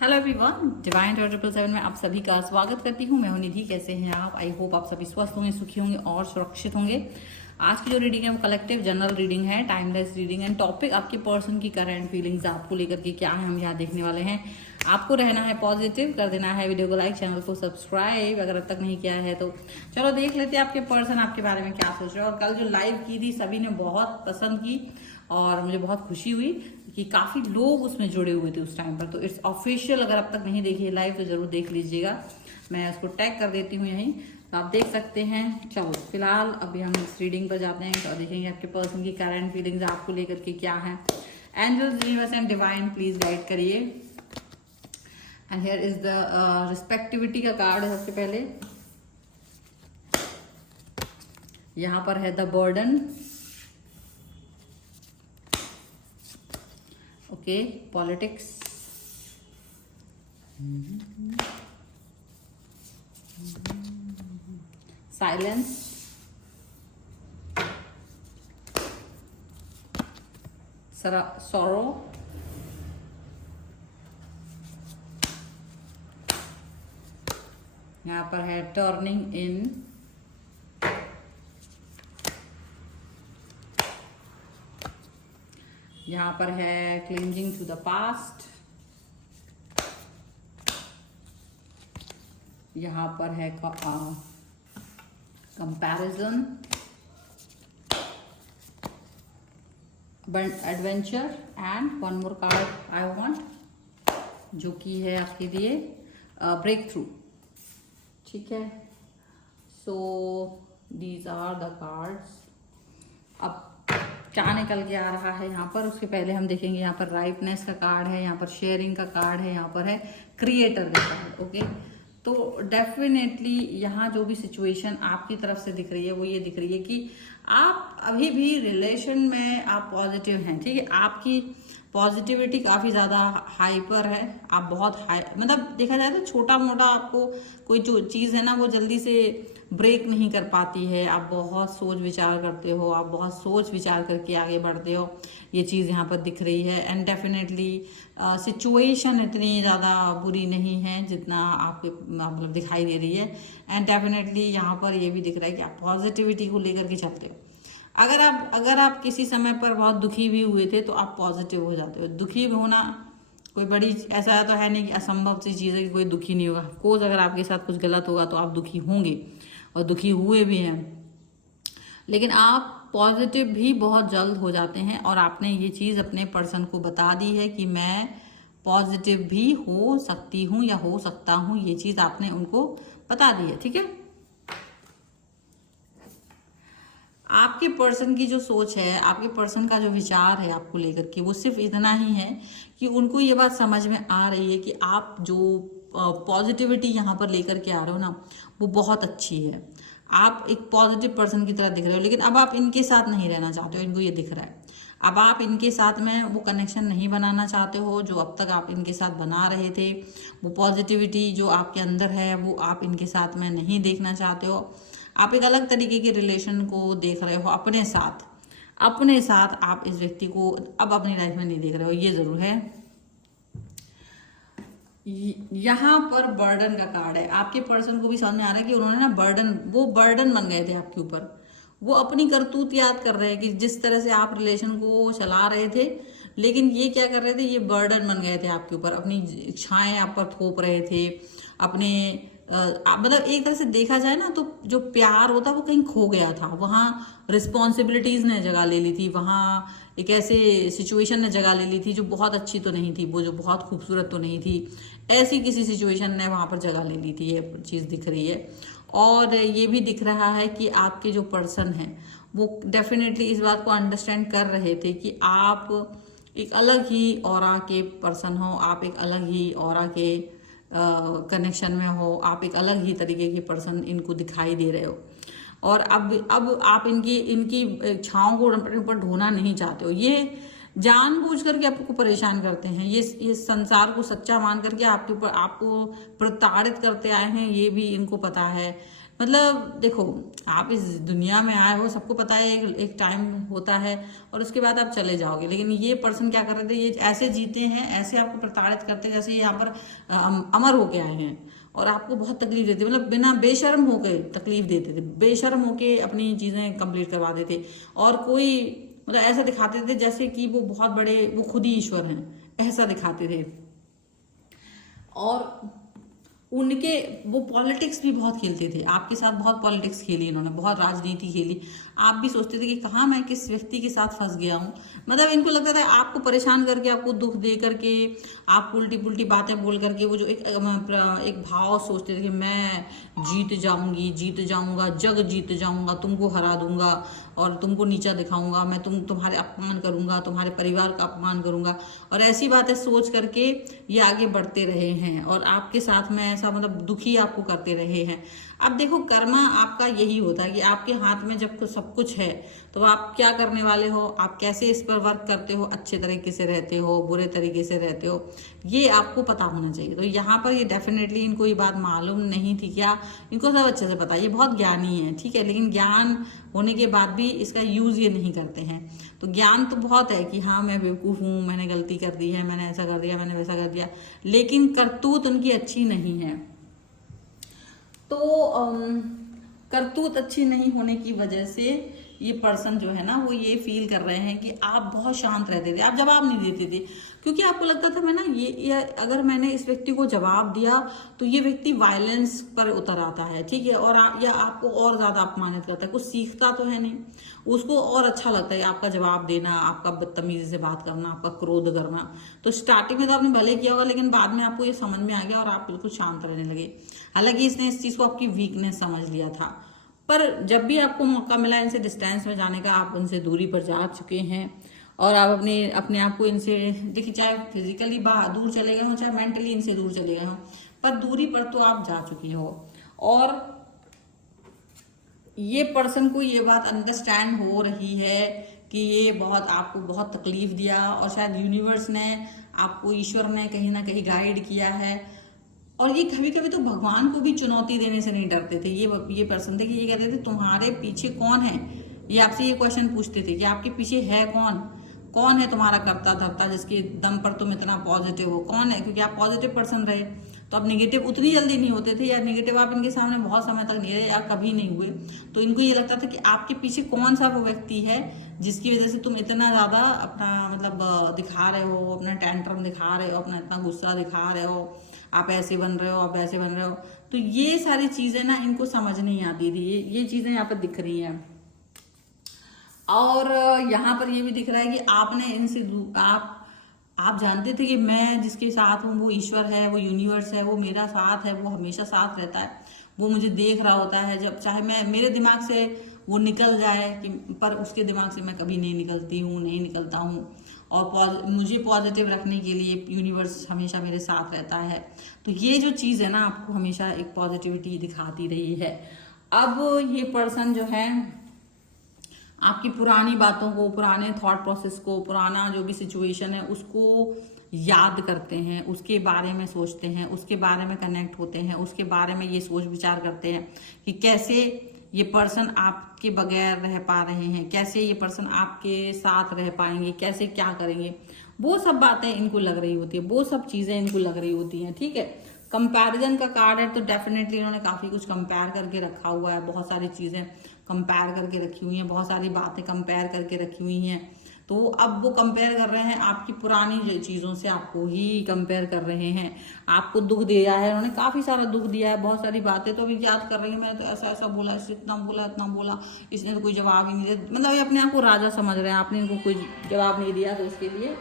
Hello everyone, divine 777 में आप सभी का स्वागत करती हूँ। मैं हूं निधि। कैसे हैं आप? आई होप आप सभी स्वस्थ होंगे, सुखी होंगे और सुरक्षित होंगे। आज की जो रीडिंग है वो कलेक्टिव जनरल रीडिंग है, टाइमलेस रीडिंग एंड टॉपिक आपके पर्सन की करंट फीलिंग्स आपको लेकर के क्या है हम यहाँ देखने वाले हैं। आपको रहना है पॉजिटिव, कर देना है वीडियो को लाइक, चैनल को सब्सक्राइब अगर अब तक नहीं किया है तो। चलो देख लेते हैं आपके पर्सन आपके बारे में क्या सोच रहे हैं। और कल जो लाइव की थी सभी ने बहुत पसंद की और मुझे बहुत खुशी हुई कि काफी लोग उसमें जुड़े हुए थे उस टाइम पर। तो इट्स ऑफिशियल, अगर अब तक नहीं देखी है लाइव तो जरूर देख लीजिएगा। मैं उसको टैग कर देती हूँ यहीं, तो आप देख सकते हैं। चलो फिलहाल अभी हम इस रीडिंग पर जाते हैं तो देखेंगे आपके पर्सन की करंट फीलिंग्स आपको लेकर के क्या है। Angels, universe and divine please guide करिए। And here is the respectivity का कार्ड है। सबसे पहले यहां पर है the burden, okay, politics, silence, sorrow, यहां पर है टर्निंग इन, यहां पर है क्लिंजिंग टू द पास्ट, यहां पर है comparison, adventure and one more card I want, जो कि है आपके लिए ब्रेक थ्रू। ठीक है, so these are the cards. अब क्या निकल के आ रहा है यहाँ पर, उसके पहले हम देखेंगे। यहाँ पर राइटनेस का कार्ड है, यहाँ पर शेयरिंग का कार्ड है, यहाँ पर है क्रिएटर का कार्ड। ओके, तो डेफिनेटली यहाँ जो भी सिचुएशन आपकी तरफ से दिख रही है वो ये दिख रही है कि आप अभी भी रिलेशन में आप पॉजिटिव हैं। ठीक है, आपकी पॉजिटिविटी काफी ज्यादा हाइपर है। आप बहुत हाई, मतलब देखा जाए तो छोटा मोटा आपको कोई जो चीज है ना वो जल्दी से ब्रेक नहीं कर पाती है। आप बहुत सोच विचार करते हो, आप बहुत सोच विचार करके आगे बढ़ते हो, ये चीज यहाँ पर दिख रही है। एंड डेफिनेटली सिचुएशन इतनी ज्यादा बुरी नहीं है जितना आपके मतलब दिखाई दे रही है। एंड डेफिनेटली यहाँ पर ये भी दिख रहा है कि आप पॉजिटिविटी को लेकर के चलते हो। अगर आप किसी समय पर बहुत दुखी भी हुए थे तो आप पॉजिटिव हो जाते हो। दुखी होना कोई बड़ी ऐसा तो है नहीं कि असंभव सी चीज़ है कि कोई दुखी नहीं होगा। कोई अगर आपके साथ कुछ गलत होगा तो आप दुखी होंगे और दुखी हुए भी हैं, लेकिन आप पॉजिटिव भी बहुत जल्द हो जाते हैं। और आपने ये चीज़ अपने पर्सन को बता दी है कि मैं पॉजिटिव भी हो सकती हूँ या हो सकता हूँ, ये चीज़ आपने उनको बता दी है। ठीक है, आपके पर्सन की जो सोच है, आपके पर्सन का जो विचार है आपको लेकर के, वो सिर्फ इतना ही है कि उनको ये बात समझ में आ रही है कि आप जो पॉजिटिविटी यहाँ पर लेकर के आ रहे हो ना वो बहुत अच्छी है। आप एक पॉजिटिव पर्सन की तरह दिख रहे हो, लेकिन अब आप इनके साथ नहीं रहना चाहते हो, इनको ये दिख रहा है। अब आप इनके साथ में वो कनेक्शन नहीं बनाना चाहते हो जो अब तक आप इनके साथ बना रहे थे। वो पॉजिटिविटी जो आपके अंदर है वो आप इनके साथ में नहीं देखना चाहते हो। आप एक अलग तरीके के रिलेशन को देख रहे हो अपने साथ। आप इस व्यक्ति को अब अपनी लाइफ में नहीं देख रहे हो, ये जरूर है। यहाँ पर बर्डन का कार्ड है। आपके पर्सन को भी समझ में आ रहा है कि उन्होंने ना बर्डन बन गए थे आपके ऊपर। वो अपनी करतूत याद कर रहे हैं कि जिस तरह से आप रिलेशन को चला रहे थे, लेकिन ये क्या कर रहे थे, ये बर्डन बन गए थे आपके ऊपर। अपनी इच्छाएं आप पर थोप रहे थे, अपने मतलब एक तरह से देखा जाए ना तो जो प्यार होता वो कहीं खो गया था। वहाँ रिस्पॉन्सिबिलिटीज ने जगह ले ली थी, वहाँ एक ऐसे सिचुएशन ने जगह ले ली थी जो बहुत अच्छी तो नहीं थी, वो जो बहुत खूबसूरत तो नहीं थी। ऐसी किसी सिचुएशन ने वहाँ पर जगह ले ली थी, ये चीज़ दिख रही है। और ये भी दिख रहा है कि आपके जो पर्सन हैं वो डेफिनेटली इस बात को अंडरस्टैंड कर रहे थे कि आप एक अलग ही ऑरा के पर्सन हो, आप एक अलग ही ऑरा के कनेक्शन में हो, आप एक अलग ही तरीके के पर्सन इनको दिखाई दे रहे हो। और अब आप इनकी इच्छाओं को अपने ऊपर ढोना नहीं चाहते हो। ये जानबूझ करके आपको परेशान करते हैं, ये संसार को सच्चा मान करके आपके ऊपर आपको प्रताड़ित करते आए हैं, ये भी इनको पता है। मतलब देखो, आप इस दुनिया में आए हो, सबको पता है एक टाइम होता है और उसके बाद आप चले जाओगे। लेकिन ये पर्सन क्या कर रहे थे, ये ऐसे जीते हैं, ऐसे आपको प्रताड़ित करते हैं जैसे यहाँ पर अमर होके आए हैं और आपको बहुत तकलीफ देते, मतलब बिना बेशर्म होके तकलीफ देते थे, बेशर्म होके अपनी चीजें कंप्लीट करवा देते और कोई मतलब ऐसा दिखाते थे जैसे कि वो बहुत बड़े, वो खुद ही ईश्वर हैं, ऐसा दिखाते थे। और उनके वो पॉलिटिक्स भी बहुत खेलते थे, आपके साथ बहुत पॉलिटिक्स खेली इन्होंने, बहुत राजनीति खेली। आप भी सोचते थे कि कहाँ मैं किस व्यक्ति के साथ फंस गया हूँ। मतलब इनको लगता था आपको परेशान करके, आपको दुख दे करके, आपको उल्टी पुल्टी बातें बोल करके, वो जो एक भाव सोचते थे कि मैं जीत जाऊंगी, जीत जाऊंगा, जग जीत जाऊंगा, तुमको हरा दूंगा और तुमको नीचा दिखाऊंगा, मैं तुम्हारे अपमान करूंगा, तुम्हारे परिवार का अपमान करूंगा, और ऐसी बातें सोच करके ये आगे बढ़ते रहे हैं और आपके साथ में ऐसा मतलब दुखी आपको करते रहे हैं। अब देखो, कर्मा आपका यही होता है कि आपके हाथ में जब सब कुछ है तो आप क्या करने वाले हो, आप कैसे इस पर वर्क करते हो, अच्छे तरीके से रहते हो, बुरे तरीके से रहते हो, ये आपको पता होना चाहिए। तो यहाँ पर ये डेफिनेटली इनको ये बात मालूम नहीं थी क्या, इनको सब अच्छे से पता, ये बहुत ज्ञानी है, ठीक है, लेकिन ज्ञान होने के बाद भी इसका यूज ये नहीं करते हैं। तो ज्ञान तो बहुत है कि हाँ मैं बेवकूफ़ हूँ, मैंने गलती कर दी है, मैंने ऐसा कर दिया, मैंने वैसा कर दिया, लेकिन करतूत उनकी अच्छी नहीं है। तो करतूत अच्छी नहीं होने की वजह से ये पर्सन जो है ना, वो ये फील कर रहे हैं कि आप बहुत शांत रहते थे, आप जवाब नहीं देते थे, क्योंकि आपको लगता था मैं ना ये अगर मैंने इस व्यक्ति को जवाब दिया तो ये व्यक्ति वायलेंस पर उतर आता है, ठीक है, और या आपको और ज्यादा अपमानित करता है, कुछ सीखता तो है नहीं, उसको और अच्छा लगता है आपका जवाब देना, आपका बदतमीजी से बात करना, आपका क्रोध करना। तो स्टार्टिंग में तो आपने भले किया होगा, लेकिन बाद में आपको ये समझ में आ गया और आप बिल्कुल शांत रहने लगे। हालांकि इसने इस चीज को आपकी वीकनेस समझ लिया था, पर जब भी आपको मौका मिला इनसे डिस्टेंस में जाने का, आप उनसे दूरी पर जा चुके हैं और आप अपने आप को इनसे, देखिए, चाहे फिजिकली दूर चले गए हो, चाहे मेंटली इनसे दूर चले गए हो, पर दूरी पर तो आप जा चुकी हो। और ये पर्सन को ये बात अंडरस्टैंड हो रही है कि ये आपको बहुत तकलीफ दिया और शायद यूनिवर्स ने आपको, ईश्वर ने कहीं ना कहीं गाइड किया है। और ये कभी कभी तो भगवान को भी चुनौती देने से नहीं डरते थे। ये पर्सन थे कि ये कहते थे तुम्हारे पीछे कौन है, ये आपसे ये क्वेश्चन पूछते थे कि आपके पीछे है कौन है तुम्हारा करता धरता, जिसके दम पर तुम इतना पॉजिटिव हो, कौन है, क्योंकि आप पॉजिटिव पर्सन रहे तो आप नेगेटिव उतनी जल्दी नहीं होते थे, या नेगेटिव आप इनके सामने बहुत समय तक नहीं रहे या कभी नहीं हुए। तो इनको ये लगता था कि आपके पीछे कौन सा वो व्यक्ति है जिसकी वजह से तुम इतना ज्यादा अपना मतलब दिखा रहे हो, अपना टेंट्रम दिखा रहे हो, अपना इतना गुस्सा दिखा रहे हो, आप ऐसे बन रहे हो, आप ऐसे बन रहे हो। तो ये सारी चीजें ना इनको समझ नहीं आती थी, ये चीजें यहाँ पर दिख रही हैं। और यहाँ पर ये भी दिख रहा है कि आपने इनसे आप जानते थे कि मैं जिसके साथ हूँ वो ईश्वर है, वो यूनिवर्स है, वो मेरा साथ है, वो हमेशा साथ रहता है, वो मुझे देख रहा होता है, जब चाहे मैं मेरे दिमाग से वो निकल जाए कि, पर उसके दिमाग से मैं कभी नहीं निकलती हूँ, नहीं निकलता हूँ। और मुझे पॉजिटिव रखने के लिए यूनिवर्स हमेशा मेरे साथ रहता है। तो ये जो चीज़ है ना, आपको हमेशा एक पॉजिटिविटी दिखाती रही है। अब ये पर्सन जो है आपकी पुरानी बातों को, पुराने थॉट प्रोसेस को, पुराना जो भी सिचुएशन है उसको याद करते हैं, उसके बारे में सोचते हैं, उसके बारे में कनेक्ट होते हैं, उसके बारे में ये सोच विचार करते हैं कि कैसे ये पर्सन आपके बगैर रह पा रहे हैं, कैसे ये पर्सन आपके साथ रह पाएंगे, कैसे क्या करेंगे, वो सब बातें इनको लग रही होती है, वो सब चीजें इनको लग रही होती हैं, ठीक है। कंपैरिजन का कार्ड है तो डेफिनेटली इन्होंने काफी कुछ कंपेयर करके रखा हुआ है, बहुत सारी चीजें कंपेयर करके रखी हुई हैं, बहुत सारी बातें कंपेयर करके रखी हुई हैं। तो अब वो कंपेयर कर रहे हैं आपकी पुरानी चीजों से, आपको ही कंपेयर कर रहे हैं। आपको दुख दिया है उन्होंने, काफी सारा दुख दिया है, बहुत सारी बातें तो अभी याद कर रही है, मैंने तो ऐसा ऐसा बोला, इसने इतना बोला, इसने तो कोई जवाब ही नहीं दिया। मतलब ये अपने आप को राजा समझ रहे हैं, आपने इनको कोई जवाब नहीं दिया तो इसके लिए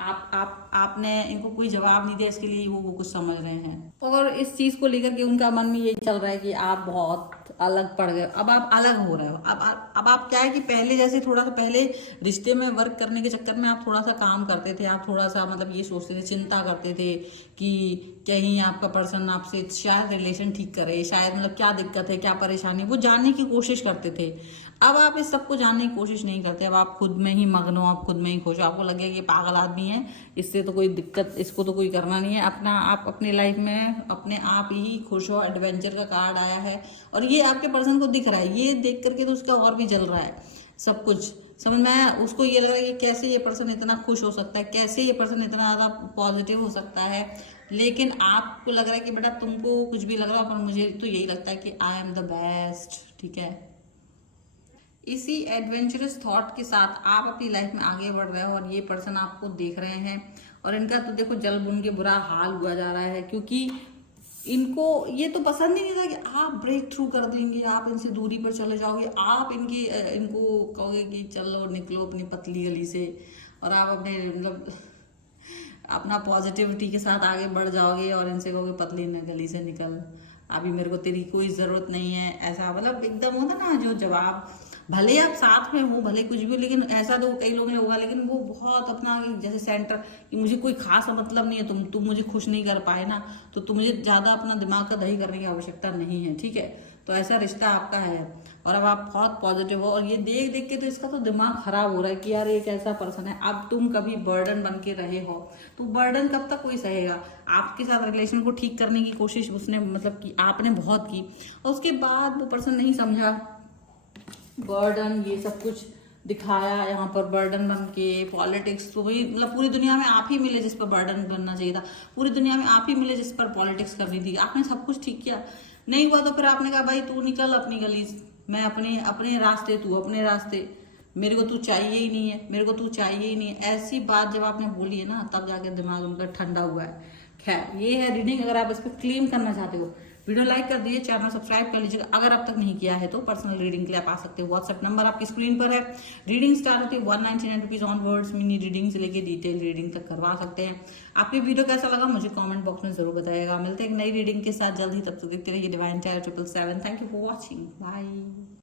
आपने इनको कोई जवाब नहीं दिया, इसके लिए वो कुछ समझ रहे हैं। और इस चीज को लेकर के उनका मन में यही चल रहा है कि आप बहुत अलग पड़ गए, अब आप अलग हो रहे हो। अब आप क्या है कि पहले जैसे थोड़ा सा, पहले रिश्ते में वर्क करने के चक्कर में आप थोड़ा सा काम करते थे, आप थोड़ा सा मतलब ये सोचते थे, चिंता करते थे कि कहीं आपका पर्सन आपसे शायद रिलेशन ठीक करे, शायद मतलब क्या दिक्कत है, क्या परेशानी, वो जानने की कोशिश करते थे। अब आप इस सबको जानने की कोशिश नहीं करते, अब आप खुद में ही मग्न हो, आप खुद में ही खुश हो, आपको लगेगा कि पागल आदमी है, इससे तो कोई दिक्कत, इसको तो कोई करना नहीं है अपना, आप अपनी लाइफ में अपने आप ही खुश हो। एडवेंचर का कार्ड आया है और ये आपके पर्सन को दिख रहा है, ये देख करके तो उसका और भी जल रहा है सब कुछ, समझ में आया। उसको ये लग रहा है कि कैसे ये पर्सन इतना खुश हो सकता है, कैसे ये पर्सन इतना ज़्यादा पॉजिटिव हो सकता है, लेकिन आपको लग रहा है कि बेटा तुमको कुछ भी लग रहा है, पर मुझे तो यही लगता है कि आई एम द बेस्ट, ठीक है। इसी एडवेंचरस थॉट के साथ आप अपनी लाइफ में आगे बढ़ रहे हो और ये पर्सन आपको देख रहे हैं और इनका तो देखो जल बुन के बुरा हाल हुआ जा रहा है, क्योंकि इनको ये तो पसंद ही नहीं था कि आप ब्रेक थ्रू कर देंगे, आप इनसे दूरी पर चले जाओगे, आप इनको कहोगे कि चलो निकलो अपनी पतली गली से, और आप अपने मतलब अपना पॉजिटिविटी के साथ आगे बढ़ जाओगे और इनसे कहोगे पतली गली से निकल, अभी मेरे को तेरी कोई जरूरत नहीं है, ऐसा मतलब एकदम होता ना जो जवाब। भले आप साथ में हो, भले कुछ भी हो, लेकिन ऐसा तो कई लोगों ने होगा, लेकिन वो बहुत अपना जैसे सेंटर कि मुझे कोई खास मतलब नहीं है, तुम मुझे खुश नहीं कर पाए ना, तो तुम मुझे ज्यादा अपना दिमाग का दही करने की आवश्यकता नहीं है, ठीक है। तो ऐसा रिश्ता आपका है और अब आप बहुत पॉजिटिव हो और ये देख देख के तो इसका तो दिमाग खराब हो रहा है कि यार एक ऐसा पर्सन है। अब तुम कभी बर्डन बन के रहे हो तो बर्डन कब तक कोई सहेगा। आपके साथ रिलेशन को ठीक करने की कोशिश उसने मतलब कि आपने बहुत की और उसके बाद वो पर्सन नहीं समझा, बर्डन ये सब कुछ दिखाया यहाँ पर बर्डन बन के। पॉलिटिक्स तो वही मतलब पूरी दुनिया में आप ही मिले जिस पर बर्डन बनना चाहिए था, पूरी दुनिया में आप ही मिले जिस पर पॉलिटिक्स करनी थी। आपने सब कुछ ठीक किया, नहीं हुआ तो फिर आपने कहा भाई तू निकल अपनी गली, मैं अपने अपने रास्ते, तू अपने रास्ते, मेरे को तू चाहिए ही नहीं है, मेरे को तू चाहिए ही नहीं है। ऐसी बात जब आपने बोली है ना, तब जाके दिमाग उनका ठंडा हुआ है। खैर ये है रीडिंग, अगर आप इस पर क्लेम करना चाहते हो वीडियो लाइक कर दीजिए, चैनल सब्सक्राइब कर लीजिएगा। अगर अब तक नहीं किया है तो पर्सनल रीडिंग के लिए आप आ सकते हो, व्हाट्सएप नंबर आपकी स्क्रीन पर है। रीडिंग स्टार्ट होती है 199 रुपीज ऑनवर्ड्स, मिनी रीडिंग से लेके डिटेल रीडिंग तक करवा सकते हैं। आपकी वीडियो कैसा लगा मुझे कमेंट बॉक्स में जरूर बताइएगा। मिलते हैं एक नई रीडिंग के साथ जल्द ही, तब तक देखते रहिए Divine Tarot 777। Thank you for watching, bye.